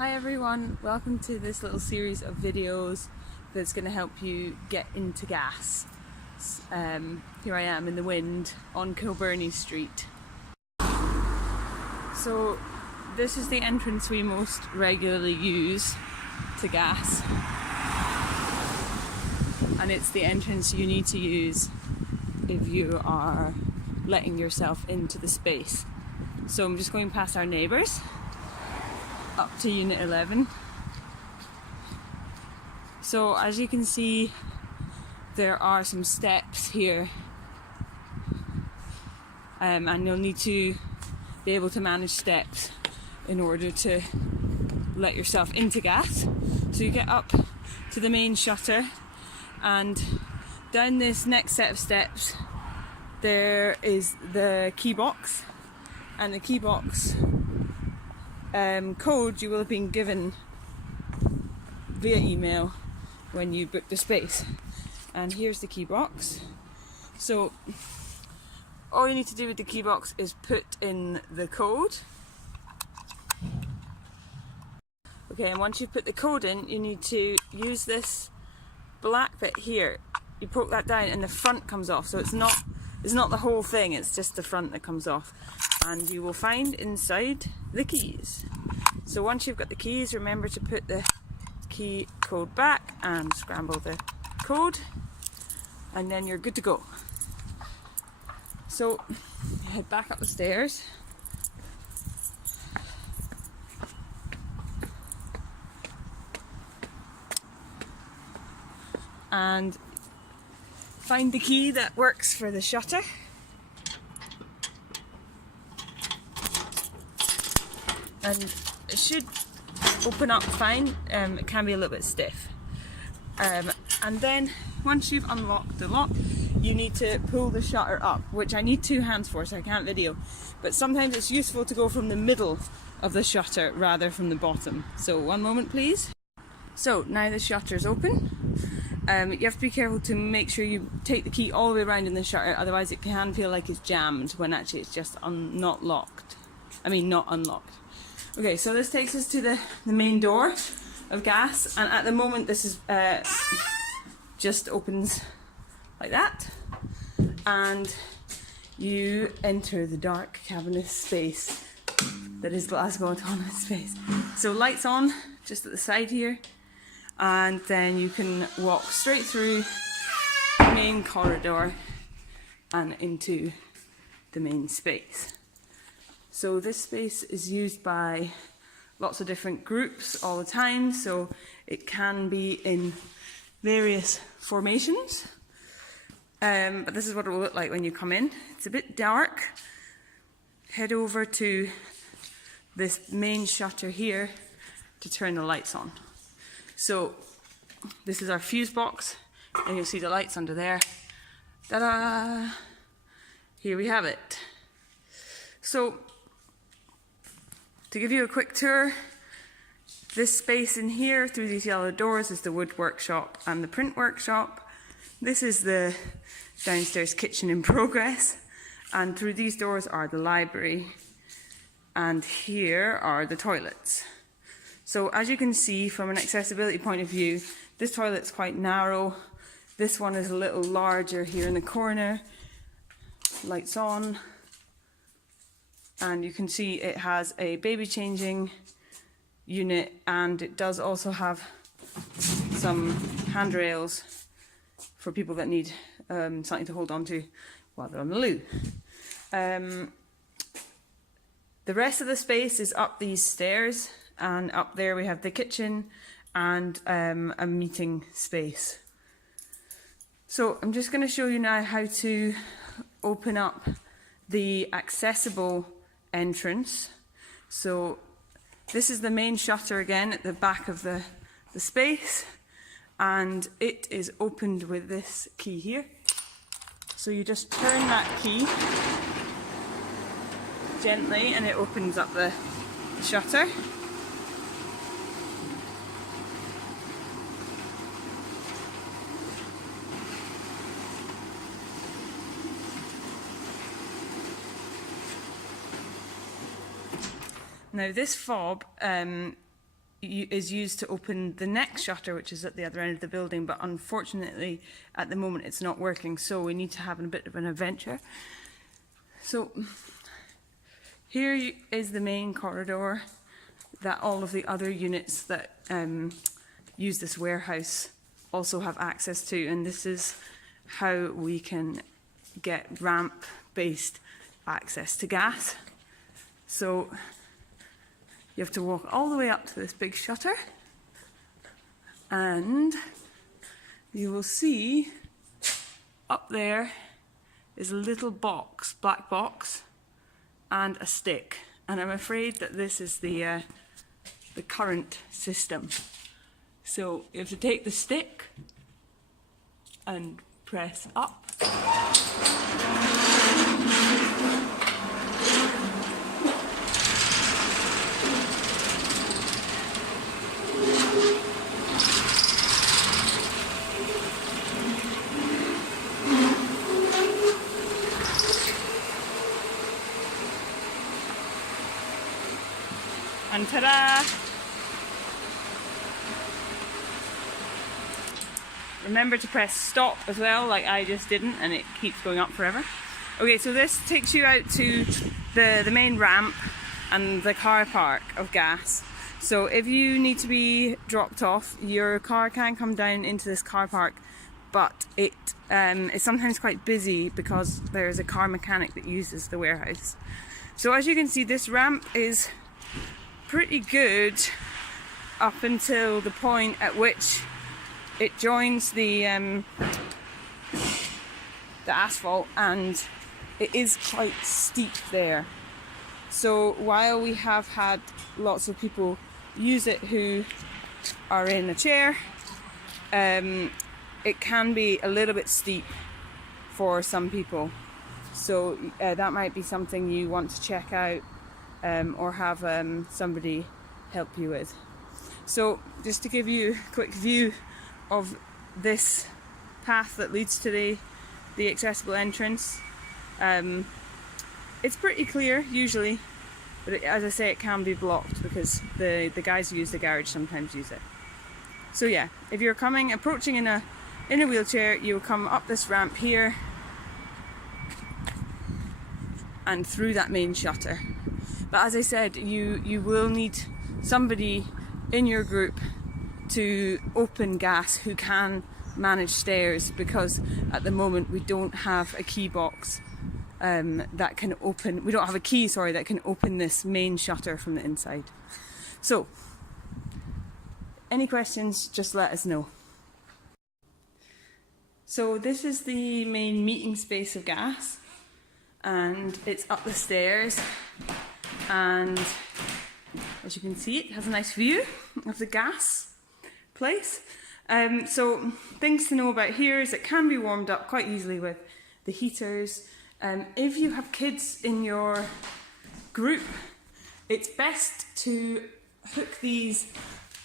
Hi everyone, welcome to this little series of videos that's going to help you get into gas. Here I am in the wind on Kilburney Street. So this is the entrance we most regularly use to gas, and it's the entrance you need to use if you are letting yourself into the space. So I'm just going past our neighbours up to Unit 11. So as you can see, there are some steps here, and you'll need to be able to manage steps in order to let yourself into gas. So you get up to the main shutter, and down this next set of steps there is the key box, and the key box code you will have been given via email when you book the space. And here's the key box. So all you need to do with the key box is put in the code. Okay, and once you've put the code in, you need to use this black bit here. You poke that down and the front comes off, so it's not the whole thing, it's just the front that comes off, and you will find inside the keys. So once you've got the keys, remember to put the key code back and scramble the code, and then you're good to go. So you head back up the stairs, and find the key that works for the shutter. And it should open up fine. It can be a little bit stiff. And then once you've unlocked the lock, you need to pull the shutter up, which I need two hands for, so I can't video. But sometimes it's useful to go from the middle of the shutter rather from the bottom. So one moment please. So now the shutter's open. You have to be careful to make sure you take the key all the way around in the shutter, otherwise it can feel like it's jammed when actually it's just not locked. Not unlocked. Okay, so this takes us to the main door of gas, and at the moment this is just opens like that, and you enter the dark cavernous space that is Glasgow Autonomous Space. So lights on just at the side here, and then you can walk straight through the main corridor and into the main space. So this space is used by lots of different groups all the time, so it can be in various formations. But this is what it will look like when you come in. It's a bit dark. Head over to this main shutter here to turn the lights on. So this is our fuse box, and you'll see the lights under there. Ta-da! Here we have it. So to give you a quick tour, this space in here through these yellow doors is the wood workshop and the print workshop. This is the downstairs kitchen in progress, and through these doors are the library, and here are the toilets. So as you can see from an accessibility point of view, this toilet's quite narrow. This one is a little larger here in the corner. Lights on. And you can see it has a baby changing unit, and it does also have some handrails for people that need something to hold on to while they're on the loo. The rest of the space is up these stairs, and up there we have the kitchen and a meeting space. So I'm just going to show you now how to open up the accessible entrance. So this is the main shutter again at the back of the space, and it is opened with this key here. So you just turn that key gently and it opens up the shutter. Now this fob is used to open the next shutter, which is at the other end of the building, but unfortunately at the moment it's not working, so we need to have a bit of an adventure. So here is the main corridor that all of the other units that use this warehouse also have access to, and this is how we can get ramp-based access to gas. So you have to walk all the way up to this big shutter, and you will see up there is a little box, black box, and a stick. And I'm afraid that this is the current system. So you have to take the stick and press up. And ta-da! Remember to press stop as well, like I just didn't, and it keeps going up forever. Okay, so this takes you out to the main ramp and the car park of gas. So if you need to be dropped off, your car can come down into this car park, but it is sometimes quite busy because there's a car mechanic that uses the warehouse. So as you can see, this ramp is pretty good up until the point at which it joins the asphalt, and it is quite steep there. So while we have had lots of people use it who are in a chair, it can be a little bit steep for some people. So that might be something you want to check out, or have somebody help you with. So just to give you a quick view of this path that leads to the accessible entrance, it's pretty clear usually, but as I say, it can be blocked because the guys who use the garage sometimes use it. So yeah, if you're approaching in a wheelchair, you'll come up this ramp here and through that main shutter. But as I said, you will need somebody in your group to open gas who can manage stairs, because at the moment we don't have a key box that can open, we don't have a key, sorry, that can open this main shutter from the inside. So, any questions, just let us know. So this is the main meeting space of gas, and it's up the stairs, and as you can see, it has a nice view of the gas place. So things to know about here is it can be warmed up quite easily with the heaters. If you have kids in your group, it's best to hook these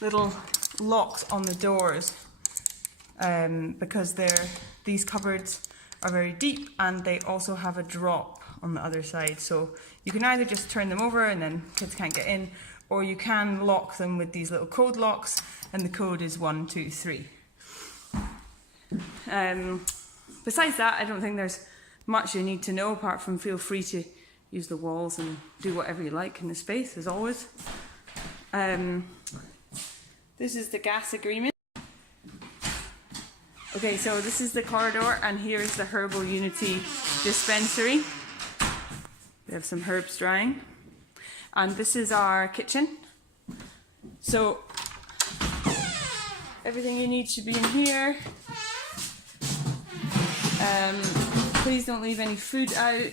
little locks on the doors, because these cupboards are very deep and they also have a drop on the other side. So you can either just turn them over and then kids can't get in, or you can lock them with these little code locks, and the code is 1, 2, 3. Besides that, I don't think there's much you need to know, apart from feel free to use the walls and do whatever you like in the space, as always. This is the gas agreement. Okay, so this is the corridor, and here is the Herbal Unity dispensary. We have some herbs drying. And this is our kitchen. So everything you need should be in here. Please don't leave any food out.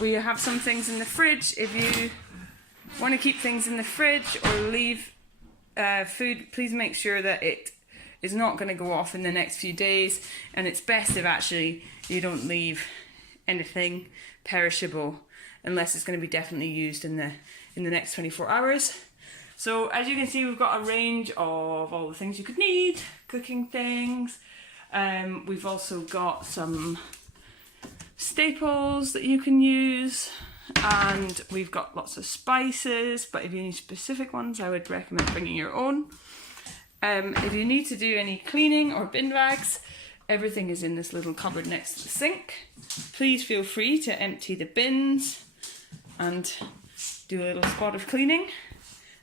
We have some things in the fridge. If you want to keep things in the fridge or leave food, please make sure that it is not going to go off in the next few days, and it's best if actually you don't leave anything perishable unless it's going to be definitely used in the next 24 hours. So as you can see, we've got a range of all the things you could need, cooking things. We've also got some staples that you can use. and we've got lots of spices, but if you need specific ones I would recommend bringing your own. If you need to do any cleaning or bin bags, everything is in this little cupboard next to the sink. Please feel free to empty the bins and do a little spot of cleaning,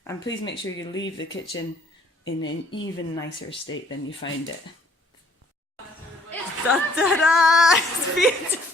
and please make sure you leave the kitchen in an even nicer state than you found it. Da-da-da! It's beautiful!